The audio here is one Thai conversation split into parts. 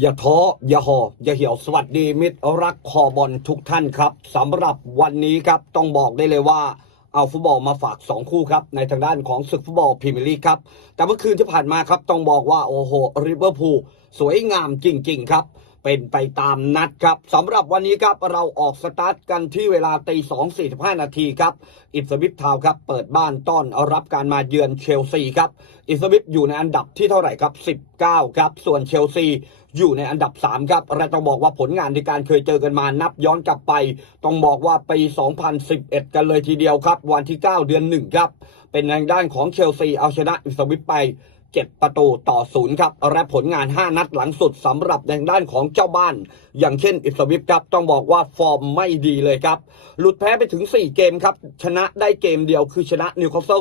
อย่าท้ออย่าห่ออย่าเหี่ยวสวัสดีมิตรรักคอบอลทุกท่านครับสำหรับวันนี้ครับต้องบอกได้เลยว่าเอาฟุตบอลมาฝาก 2 คู่ครับ ในทางด้านของศึกฟุตบอลพรีเมียร์ลีกครับ แต่เมื่อคืนที่ผ่านมาครับ ต้องบอกว่า โอ้โหริเวอร์พูลสวยงามจริง ๆ ครับ เป็นไปตามนัดครับสำหรับวันนี้ครับ เราออกสตาร์ทกันที่เวลาตีสองสี่สิบห้านาทีครับ อิสวิปทาวครับ เปิดบ้านต้อนรับการมาเยือนเชลซีครับ อิสวิปอยู่ในอันดับที่เท่าไหร่ครับ19ครับ ส่วนเชลซี อยู่ในอันดับ 3 ครับเราต้องบอกว่าผลงานในการเคยเจอกันมานับย้อนกลับไป ต้องบอกว่าปี 2011 กันเลยทีเดียวครับ วันที่ 9 เดือน 1 ครับ เป็นทางด้านของเชลซีเอาชนะอิสวิตไป 7 ประตูต่อศูนย์ครับและผลงาน 5 นัดหลังสุดสำหรับทางด้านของเจ้าบ้าน อย่างเช่นอิสวิปครับต้องบอกว่าฟอร์มไม่ดีเลยครับ หลุดแพ้ไปถึง 4 เกมครับ ชนะได้เกมเดียวคือชนะนิวคาสเซิล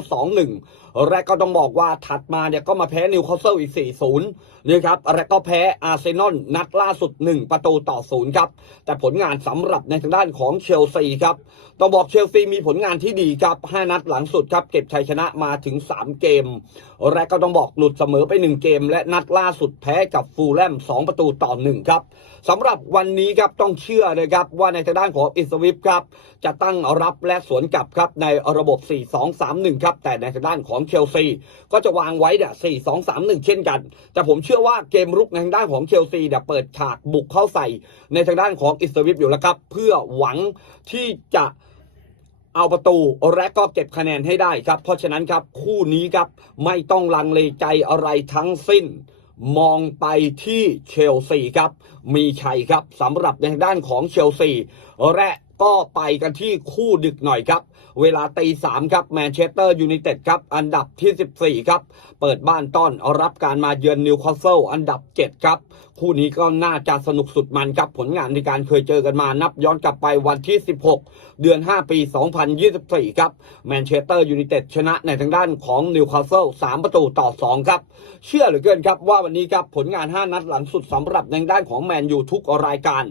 2-1 และก็ต้องบอกว่าถัดมาเนี่ยก็มาแพ้นิวคาสเซิลอีก 4-0นี่ครับและก็แพ้อาร์เซนอลนัดล่าสุด 1 ประตูต่อศูนย์ครับ แต่ผลงานสำหรับในทางด้านของเชลซีครับต้องบอกเชลซีมีผลงานที่ดีครับ 5 นัดหลังสุดครับเก็บชัยชนะมาถึง 3 เกม และก็ต้องบอกหลุดเสมอไป 1 เกม และนัดล่าสุดแพ้กับฟูลแลม 2 ประตูต่อ 1 ครับสำหรับวันนี้ครับต้องเชื่อเลยครับว่าในทางด้านของอิสวิปครับจะตั้งรับและสวนกลับครับในระบบ 4-2-3-1 ครับแต่ในทางด้านของเชลซีก็จะวางไว้เนี่ย4-2-3-1 เช่นกัน แต่ผมเชื่อว่าเกมรุกในทางด้านของเชลซีเนี่ยเปิดฉากบุกเข้าใส่ในทางด้านของอิสวิปอยู่แล้วครับเพื่อหวังที่จะ เอาประตูและก็เก็บคะแนนให้ได้ครับ เพราะฉะนั้นครับคู่นี้ครับไม่ต้องลังเลใจอะไรทั้งสิ้น มองไปที่เชลซีครับ มีชัยครับสำหรับในด้านของเชลซีและ ก็ไปกันที่คู่ดึกหน่อยครับ เวลาตีสามครับแมนเชสเตอร์ยูไนเต็ดครับ อันดับที่ 14 ครับ เปิดบ้านต้อนรับการมาเยือนนิวคาสเซิลอันดับ 7 ครับ คู่นี้ก็น่าจะสนุกสุดมันครับ ผลงานในการเคยเจอกันมานับย้อนกลับไปวันที่ 16 เดือน 5 ปี 2024 ครับแมนเชสเตอร์ยูไนเต็ดชนะในทางด้านของนิวคาสเซิล3ประตูต่อ 2 ครับ เชื่อเหลือเกินครับว่าวันนี้ครับผลงาน 5 นัดหลังสุดสำหรับในด้านของแมนยูทุกรายการ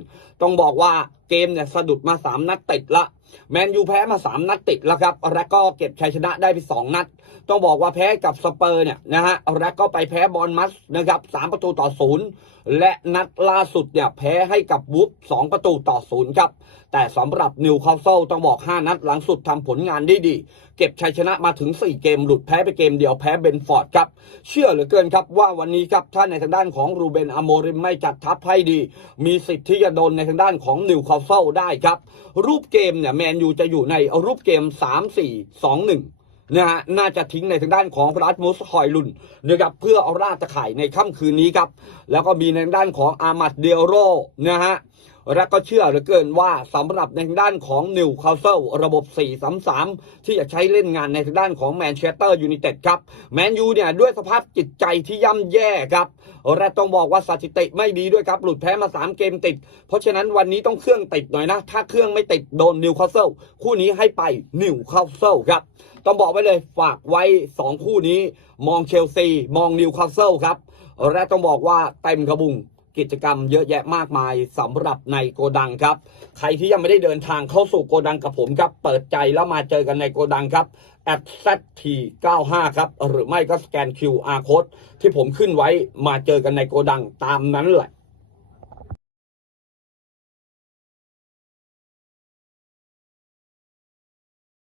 ต้องบอกว่า เกมเนี่ยสะดุดมาสามนัดติดละ แมนยูแพ้มา 3 นัดติดแล้วครับ และก็เก็บชัยชนะได้ไป 2 นัด ต้องบอกว่าแพ้กับสเปอร์เนี่ยนะฮะ และก็ไปแพ้บอลมัสนะครับ3ประตูต่อศูนย์และนัดล่าสุดเนี่ยแพ้ให้กับวูฟ2ประตูต่อศูนย์ครับ แต่สำหรับนิวคาสเซิลต้องบอก 5 นัดหลังสุดทำผลงานได้ดี เก็บชัยชนะมาถึง 4 เกมหลุดแพ้ไปเกมเดียวแพ้เบนฟอร์ดครับ เชื่อเหลือเกินครับว่าวันนี้ครับถ้าในทางด้านของรูเบนอโมริมไม่จัดทัพให้ดี มีสิทธิ์ที่จะโดนในทางด้านของนิวคาสเซิลได้ครับ รูปเกมเนี่ยแมนยูจะอยู่ในรูปเกม 3 4 2 1นะฮะน่าจะทิ้งในทางด้านของรัสมุสฮอยลุนนะครับเพื่อเอาราชข่ในค่ำคืนนี้ครับ แล้วก็มีในทางด้านของอามัดเดโรนะฮะ และก็เชื่อเหลือเกินว่าสำหรับในทางด้านของนิวคาสเซิลระบบ 4-3-3 ที่จะใช้เล่นงานในทางด้านของแมนเชสเตอร์ยูไนเต็ดครับแมนยูเนี่ยด้วยสภาพจิตใจที่ย่ำแย่ครับและต้องบอกว่าสถิติไม่ดีด้วยครับ หลุดแพ้มา 3 เกมติด เพราะฉะนั้นวันนี้ต้องเครื่องติดหน่อยนะ ถ้าเครื่องไม่ติดโดนนิวคาสเซิลคู่นี้ให้ไปนิวคาสเซิลครับต้องบอกไว้เลยฝากไว้ 2 คู่นี้ มองเชลซี มองนิวคาสเซิลครับและต้องบอกว่าเต็มกระบุง กิจกรรมเยอะแยะมากมายสำหรับในโกดังครับ ใครที่ยังไม่ได้เดินทางเข้าสู่โกดังกับผมครับเปิดใจแล้วมาเจอกันในโกดังครับ at zt95 ครับ หรือไม่ก็สแกน QR code ที่ผมขึ้นไว้มาเจอกันในโกดังตามนั้นแหละ